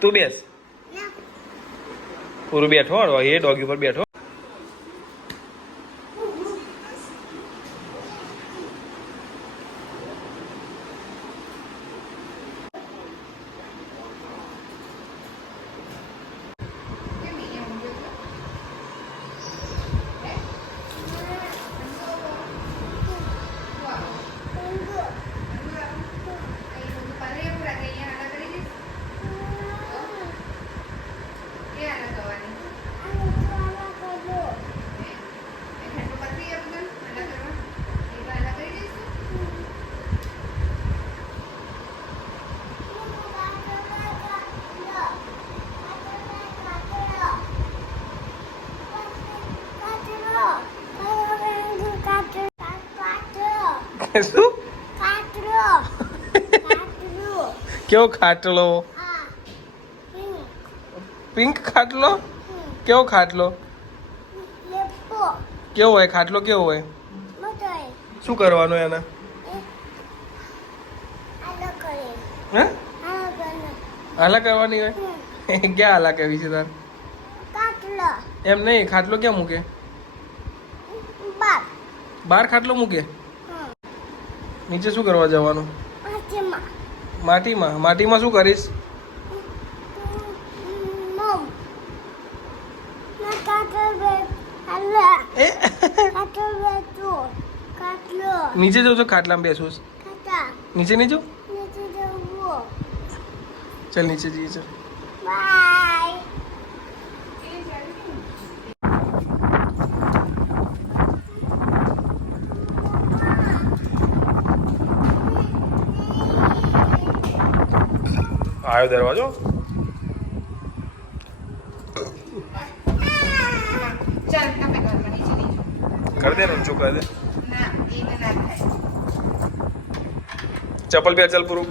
તું બેસ. પૂરું બેઠો એ ડોગી પર બેઠો. શું કેવો ખાટલો? પિંક ખાટલો? કેવો ખાટલો? કેવો હોય ખાટલો? કેવો હોય? શું કરવાનું એને? હે હાલા કરવાની હોય? ક્યાં હાલા કરવી છે તાર? એમ નહીં, ખાટલો ક્યાં મૂકે? બાર ખાટલો મૂકે? નીચે શું કરવા જવાનું? માટીમાં. માટીમાં શું કરીશ? નીચે જવું છો? ખાટલામાં બેસવું? નીચે નહીં જવું? ચાલ નીચે જઈએ. ચાલ આવ્યો દરવાજો. कर दे ऊंचो कर दे. चप्पल पे चल पुरु.